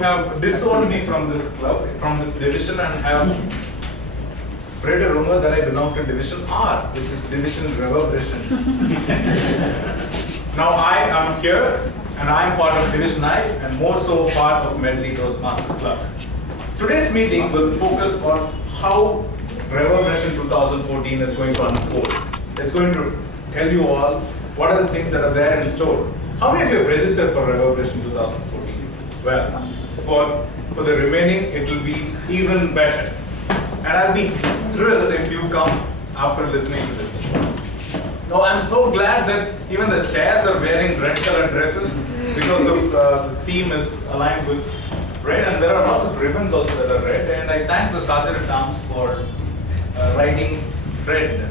have disowned me from this club, from this division, and have spread a rumor that I belong to Division R, which is Division Reverberation. Now I am here, and I am part of Division I, and more so part of Medley Toastmasters Club. Today's meeting will focus on how Reverberation 2014 is going to unfold. It's going to tell you all what are the things that are there in store. How many of you have registered for Reverberation 2014? Well, for the remaining, it will be even better. And I'll be thrilled if you come after listening to this. Now, I'm so glad that even the chairs are wearing red colored dresses because of the theme is aligned with red, and there are lots of ribbons also that are red, and I thank the Sergeant at Arms for writing red.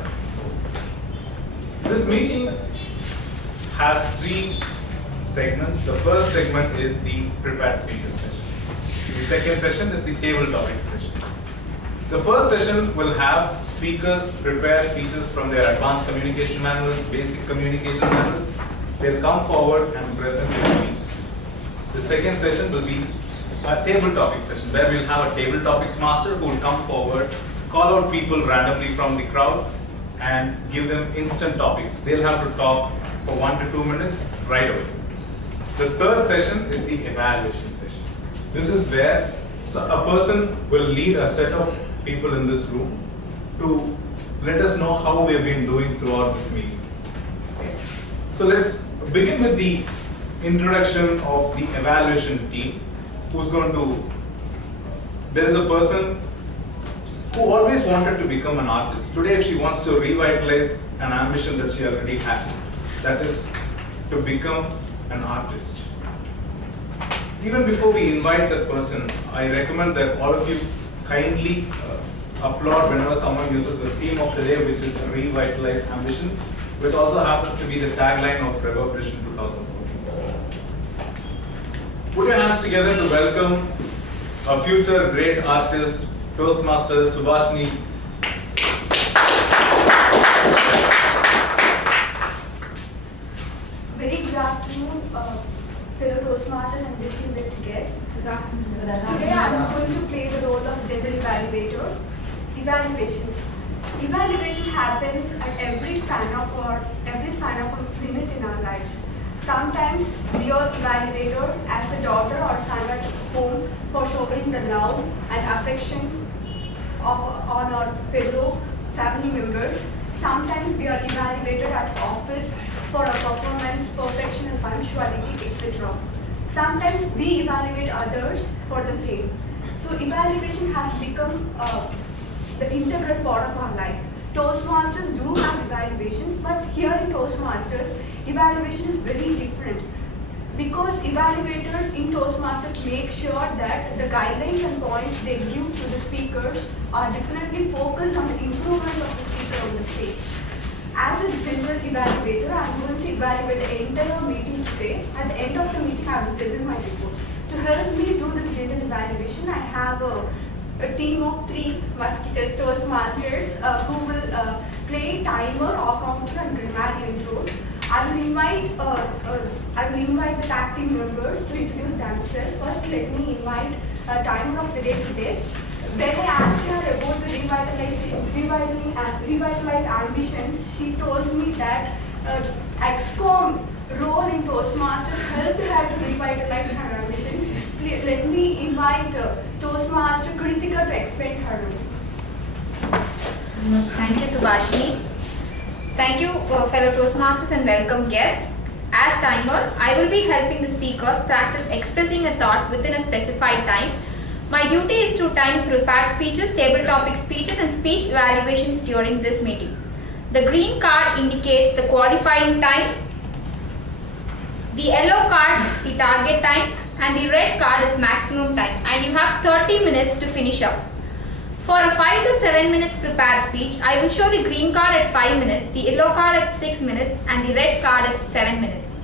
This meeting has 3 segments. The first segment is the prepared speeches session. The second session is the table topics session. The first session will have speakers prepare speeches from their advanced communication manuals, basic communication manuals. They'll come forward and present their speeches. The second session will be a table topics session where we'll have a table topics master who will come forward, call out people randomly from the crowd and give them instant topics. They'll have to talk for 1 to 2 minutes right away. The third session is the evaluation session. This is where a person will lead a set of people in this room to let us know how we have been doing throughout this meeting. Okay. So let's begin with the introduction of the evaluation team. Who's going to, there is a person who always wanted to become an artist. Today, if she wants to revitalize an ambition that she already has, that is to become an artist. Even before we invite that person, I recommend that all of you kindly applaud whenever someone uses the theme of today, which is revitalize ambitions, which also happens to be the tagline of Reverberation 2014. Put your hands together to welcome a future great artist, Toastmaster Subhashini. Very good afternoon, fellow Toastmasters and distinguished guests. Today I am going to play the role of general evaluator. Evaluations. Evaluation happens at every span of a minute in our lives. Sometimes we are evaluator as a daughter or son at home for showing the love and affection on our fellow family members. Sometimes we are evaluated at office for our performance, perfection and punctuality, etc. Sometimes we evaluate others for the same. So evaluation has become the integral part of our life. Toastmasters do have evaluations, but here in Toastmasters, evaluation is very different. Because evaluators in Toastmasters make sure that the guidelines and points they give to the speakers are definitely focused on the improvement of the speaker on the stage. As a general evaluator, I am going to evaluate the entire meeting today. At the end of the meeting, I will present my report. To help me do this general evaluation, I have a team of 3 Musketeers Toastmasters who will play timer, or counter and grammarian role. I will invite the tag team members to introduce themselves. First, let me invite timer of the day today. When I asked her about the revitalize ambitions, she told me that XCOM role in Toastmasters helped her to revitalize her ambitions. Let me invite Toastmaster Kritika to explain her role. Thank you, Subhashini. Thank you, fellow Toastmasters and welcome guests. As timer, I will be helping the speakers practice expressing a thought within a specified time. My duty is to time prepared speeches, table topic speeches and speech evaluations during this meeting. The green card indicates the qualifying time, the yellow card the target time, and the red card is maximum time, and you have 30 minutes to finish up. For a 5 to 7 minutes prepared speech, I will show the green card at 5 minutes, the yellow card at 6 minutes and the red card at 7 minutes.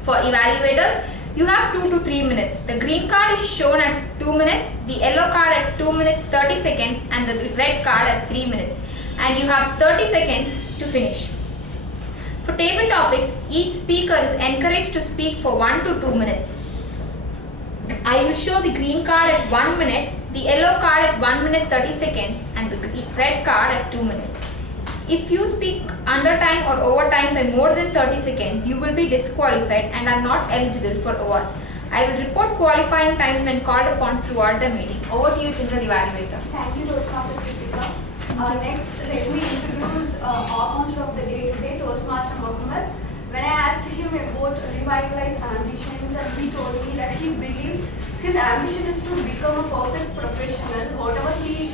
For evaluators, you have 2 to 3 minutes. The green card is shown at 2 minutes, the yellow card at 2 minutes 30 seconds and the red card at 3 minutes. And you have 30 seconds to finish. For table topics, each speaker is encouraged to speak for 1 to 2 minutes. I will show the green card at 1 minute, the yellow card at 1 minute 30 seconds and the red card at 2 minutes. If you speak under time or over time by more than 30 seconds, you will be disqualified and are not eligible for awards. I will report qualifying times when called upon throughout the meeting. Over to you, General Evaluator. Thank you, Toastmaster Kritika. Next, let me introduce our counter of the day today, Toastmaster Mohammed. When I asked him about revitalized ambitions, and he told me that he believes his ambition is to become a perfect professional. Whatever he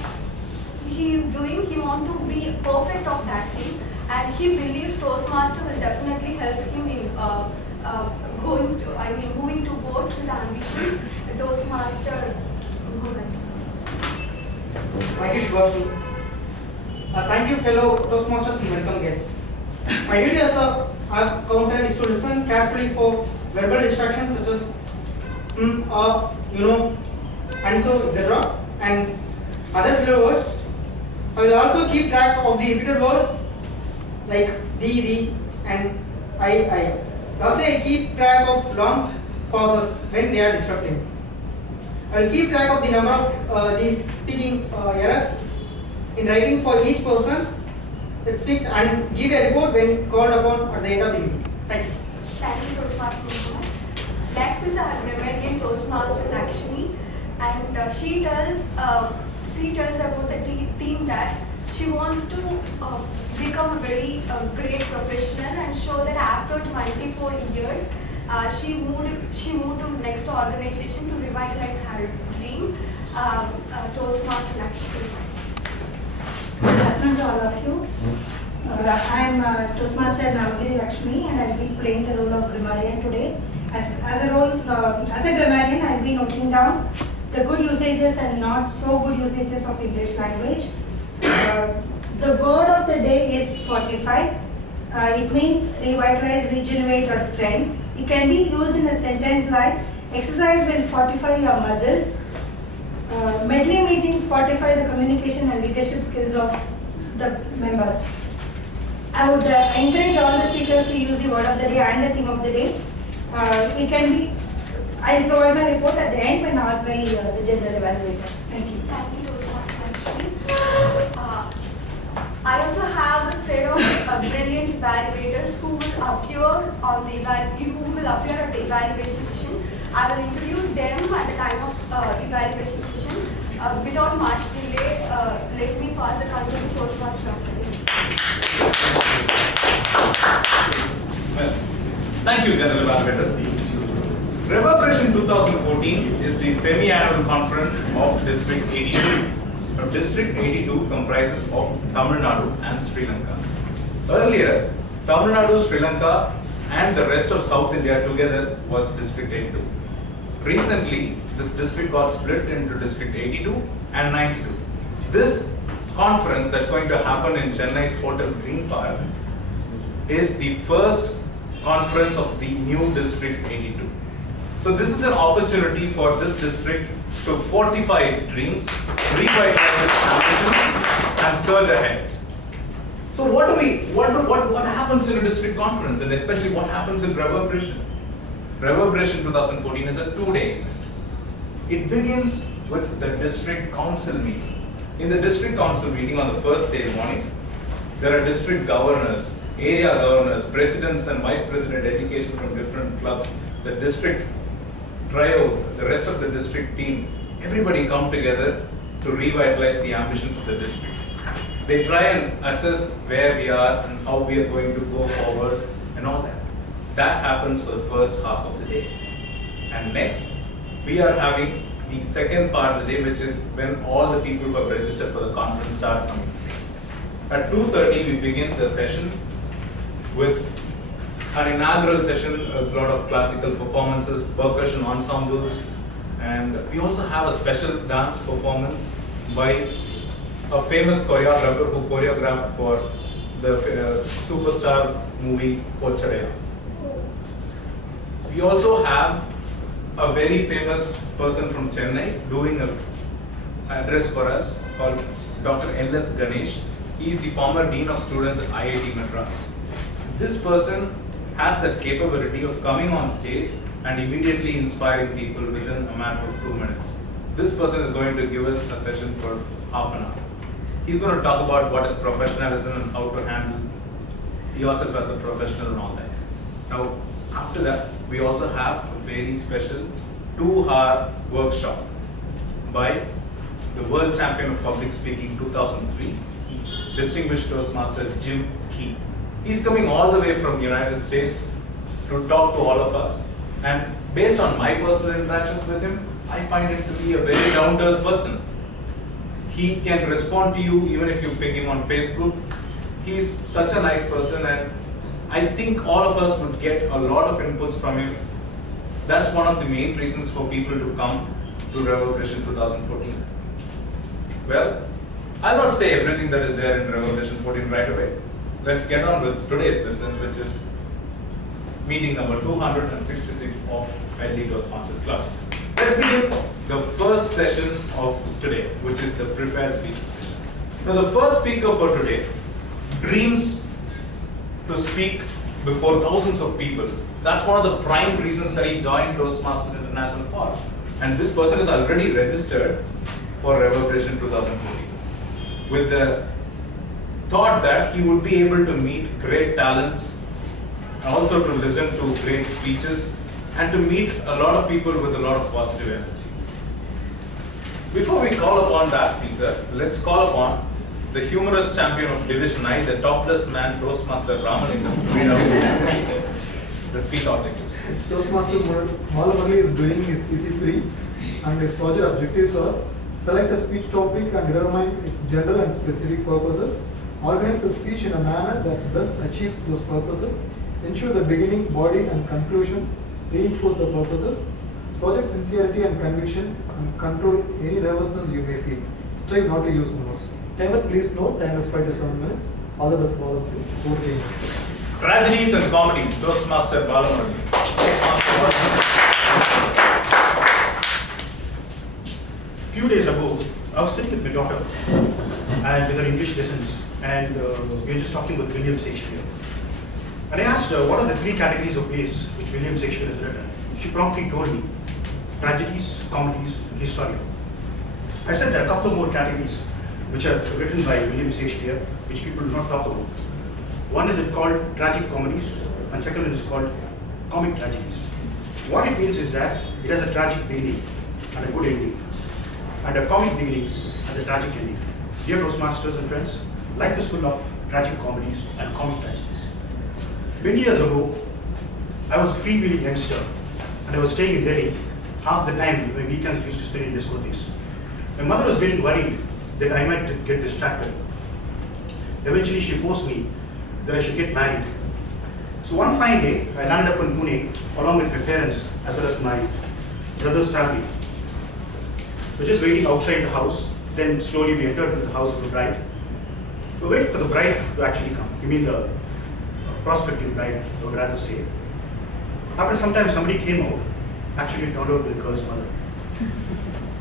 is doing, he wants to be perfect of that thing, and he believes Toastmaster will definitely help him in moving towards his ambitions. Toastmaster Mohammed. Thank you, Subhashni. Thank you, fellow Toastmasters and welcome guests. My duty as a counter is to listen carefully for verbal distractions such as and so, etc. and other filler words. I will also keep track of the repeated words like the, and I. Lastly, I keep track of long pauses when they are disruptive. I will keep track of the number of these speaking errors in writing for each person that speaks and give a report when called upon at the end of the meeting. Thank you. Thank you, Toastmaster Mohammed. Next is our Romanian Toastmaster Lakshmi, and she tells about the theme that she wants to become a very great professional and show that after 24 years, she moved to next organization to revitalize her dream. Toastmaster Lakshmi. Good afternoon to all of you. I am Toastmaster Navagiri Lakshmi, and I'll be playing the role of grammarian today. As a grammarian, I'll be noting down the good usages and not so good usages of English language. The word of the day is fortify. It means revitalize, regenerate, or strengthen. It can be used in a sentence like exercise will fortify your muscles. Medley meetings fortify the communication and leadership skills of the members. I would encourage all the speakers to use the word of the day and the theme of the day. It can be, I'll provide my report at the end when asked by the general evaluator. Thank you. Thank you, Toastmaster Lakshmi. I also have a set of brilliant evaluators who will appear at the evaluation session. I will introduce them at the time of evaluation session. Without much delay, let me pass the control to Toastmaster Dr. Well, thank you, General Evaluator. Reverberation 2014 is the semi-annual conference of District 82. District 82 comprises of Tamil Nadu and Sri Lanka. Earlier, Tamil Nadu, Sri Lanka and the rest of South India together was District 82. Recently, this district got split into District 82 and 92. This conference that's going to happen in Chennai's Hotel Green Park is the first conference of the new District 82. So this is an opportunity for this district to fortify its dreams, revitalize its ambitions, and surge ahead. So what happens in a district conference, and especially what happens in Reverberation? Reverberation 2014 is a two-day event. It begins with the district council meeting. In the district council meeting on the first day morning, there are district governors, area governors, presidents and vice president education from different clubs, the district trio, the rest of the district team, everybody come together to revitalize the ambitions of the district. They try and assess where we are and how we are going to go forward and all that. That happens for the first half of the day. And next, we are having the second part of the day, which is when all the people who have registered for the conference start coming. At 2:30, we begin the session with an inaugural session with a lot of classical performances, percussion ensembles, and we also have a special dance performance by a famous choreographer who choreographed for the superstar movie Pochadaya. We also have a very famous person from Chennai doing an address for us called Dr. L.S. Ganesh. He is the former Dean of Students at IIT Madras. This person has that capability of coming on stage and immediately inspiring people within a matter of 2 minutes. This person is going to give us a session for half an hour. He's going to talk about what is professionalism and how to handle yourself as a professional and all that. Now, after that, we also have a very special 2-hour workshop by the world champion of public speaking 2003, distinguished Toastmaster Jim Key. He's coming all the way from the United States to talk to all of us. And based on my personal interactions with him, I find him to be a very down-to-earth person. He can respond to you even if you ping him on Facebook. He's such a nice person, and I think all of us would get a lot of inputs from him. That's one of the main reasons for people to come to Revolution 2014. Well, I'll not say everything that is there in Revolution 14 right away. Let's get on with today's business, which is meeting number 266 of Medley Toastmasters Club. Let's begin the first session of today, which is the prepared speeches session. Now, the first speaker for today dreams to speak before thousands of people. That's one of the prime reasons that he joined Toastmasters International for. And this person is already registered for Revolution 2014 with the thought that he would be able to meet great talents, and also to listen to great speeches, and to meet a lot of people with a lot of positive energy. Before we call upon that speaker, let's call upon the humorous champion of Division I, the topless man, Toastmaster Ramalingam, to read out the speech objectives. Toastmaster Malamurali is doing his CC3, and his project objectives are: select a speech topic and determine its general and specific purposes, organize the speech in a manner that best achieves those purposes, ensure the beginning, body and conclusion reinforce the purposes, project sincerity and conviction, and control any nervousness you may feel. Strive not to use notes. Timer, please note, time is 5 to 7 minutes. All the best, all of you. Over to you. Tragedies and comedies, Toastmaster Balamurali. Few days ago, I was sitting with my daughter and with her English lessons, and we were just talking with William Shakespeare. And I asked her, what are the 3 categories of plays which William Shakespeare has written? She promptly told me, tragedies, comedies, and historia. I said there are a couple of more categories which are written by William Shakespeare, which people do not talk about. One is called tragic comedies, and second one is called comic tragedies. What it means is that it has a tragic beginning and a good ending, and a comic beginning and a tragic ending. Dear Toastmasters and friends, life is full of tragic comedies and comic tragedies. Many years ago, I was a freewheeling youngster, and I was staying in Delhi. Half the time, my weekends I used to spend in discotheques. My mother was getting worried that I might get distracted. Eventually, she forced me that I should get married. So one fine day, I landed up in Pune along with my parents as well as my brother's family. We were just waiting outside the house. Then slowly we entered the house of the bride. We were waiting for the bride to actually come. You mean the prospective bride, I would rather say. After some time, somebody came out. Actually, it turned out to be the girl's mother.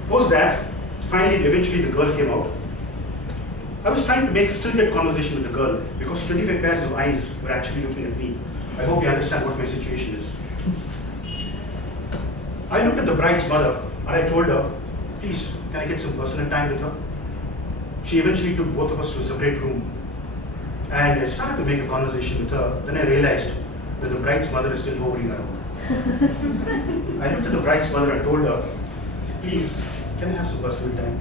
Post that, finally, eventually the girl came out. I was trying to make stilted conversation with the girl because 25 pairs of eyes were actually looking at me. I hope you understand what my situation is. I looked at the bride's mother and I told her, please, can I get some personal time with her? She eventually took both of us to a separate room. And I started to make a conversation with her. Then I realized that the bride's mother is still hovering around. I looked at the bride's mother and told her, please, can I have some personal time?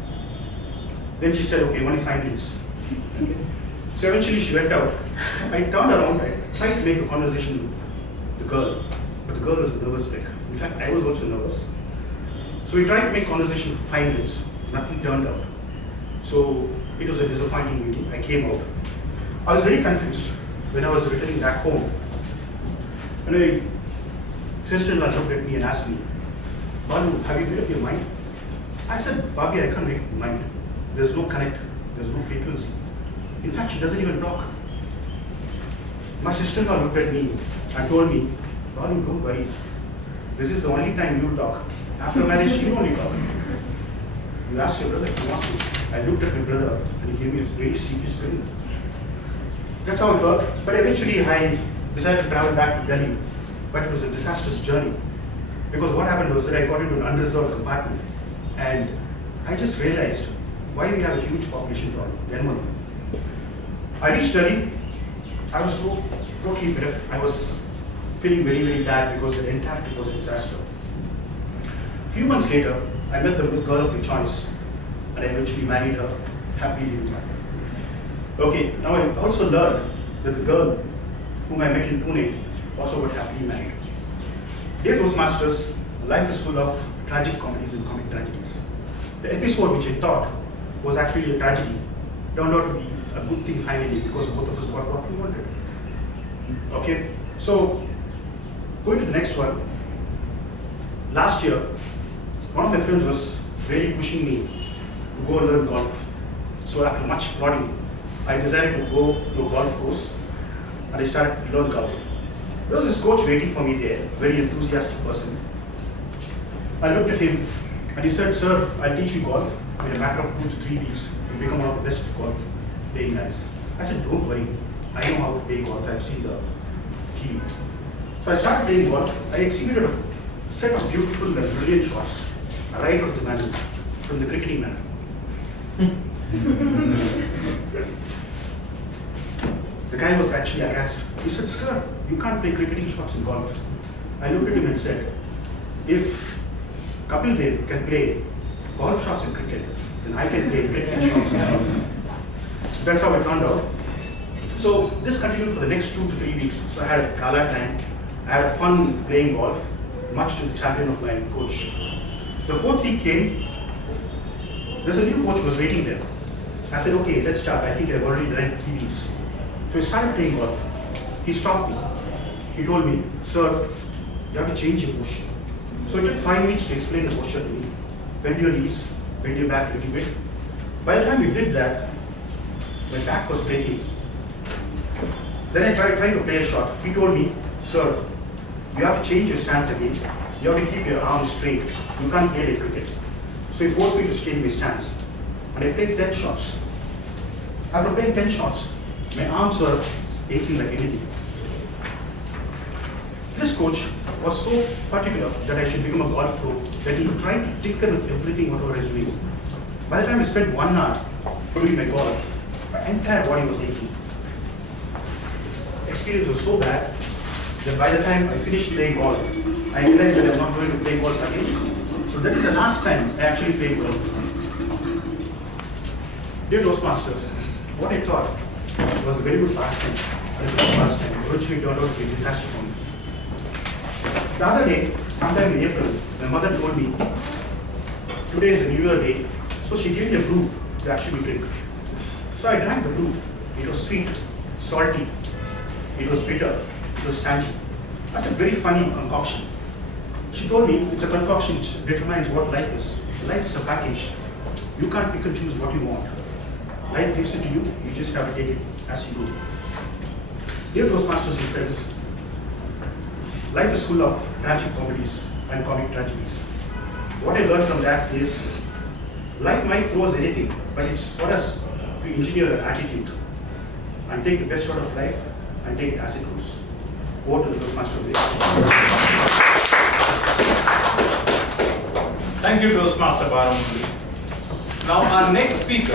Then she said, okay, only 5 minutes. So eventually she went out. I turned around, I tried to make a conversation with the girl, but the girl was a nervous wreck. In fact, I was also nervous. So we tried to make conversation for 5 minutes. Nothing turned out. So it was a disappointing meeting. I came out. I was very confused when I was returning back home. And my sister-in-law looked at me and asked me, Balu, have you made up your mind? I said, Bobby, I can't make up my mind. There's no connect, there's no frequency. In fact, she doesn't even talk. My sister-in-law looked at me and told me, Balu, don't worry. This is the only time you'll talk. After marriage, you only talk. You asked your brother if you want to. I looked at my brother and he gave me a very serious grin. That's how it worked. But eventually I decided to travel back to Delhi, but it was a disastrous journey. Because what happened was that I got into an unreserved compartment, and I just realized why we have a huge population problem. Denmark. I reached Delhi. I was totally bereft. I was feeling very, very bad because the entire trip was a disaster. A few months later, I met the girl of my choice, and I eventually married her happily ever after. Okay, now I also learned that the girl whom I met in Pune also got happily married. Dear Toastmasters, life is full of tragic comedies and comic tragedies. The episode which I thought was actually a tragedy turned out to be a good thing finally because both of us got what we wanted. Okay, so going to the next one. Last year, one of my friends was really pushing me to go and learn golf. So after much prodding, I decided to go to a golf course and I started to learn golf. There was this coach waiting for me there, very enthusiastic person. I looked at him and he said, "Sir, I'll teach you golf. In a matter of 2 to 3 weeks, you'll become one of the best golf playing guys." I said, "Don't worry, I know how to play golf. I've seen the TV." So I started playing golf. I executed a set of beautiful and brilliant shots right out of the manual, from the cricketing manual. The guy was actually aghast. He said, "Sir, you can't play cricketing shots in golf." I looked at him and said, "If Kapil Dev can play golf shots in cricket, then I can play cricketing shots in golf." So that's how it turned out. So this continued for the next 2 to 3 weeks. So I had a gala time. I had a fun playing golf, much to the chagrin of my coach. The 4th week came. There's a new coach who was waiting there. I said, "Okay, let's start. I think I've already done it 3 weeks." So I started playing golf. He stopped me. He told me, "Sir, you have to change your posture." So it took 5 minutes to explain the posture to me. Bend your knees, bend your back a little bit. By the time we did that, my back was breaking. Then I tried to play a shot. He told me, "Sir, you have to change your stance again. You have to keep your arms straight. You can't play like cricket." So he forced me to change my stance. And I played 10 shots. After playing 10 shots, my arms were aching like anything. This coach was so particular that I should become a golf pro that he tried to tinker with everything whatever I was doing. By the time I spent 1 hour doing my golf, my entire body was aching. Experience was so bad that by the time I finished playing golf, I realized that I'm not going to play golf again. So that is the last time I actually played golf. Dear Toastmasters, what I thought was a very good pastime, eventually turned out to be a disaster for me. The other day, sometime in April, my mother told me, "Today is a New Year day," so she gave me a brew to actually drink. So I drank the brew. It was sweet, salty, it was bitter, it was tangy. That's a very funny concoction. She told me it's a concoction which determines what life is. Life is a package. You can't pick and choose what you want. Life gives it to you, you just have to take it as you go. Dear Toastmasters and friends, life is full of tragic comedies and comic tragedies. What I learned from that is life might throw us anything, but it's for us to engineer an attitude and take the best out of life and take it as it goes. Over to the Toastmaster. Thank you, Toastmaster Baramundi. Now, our next speaker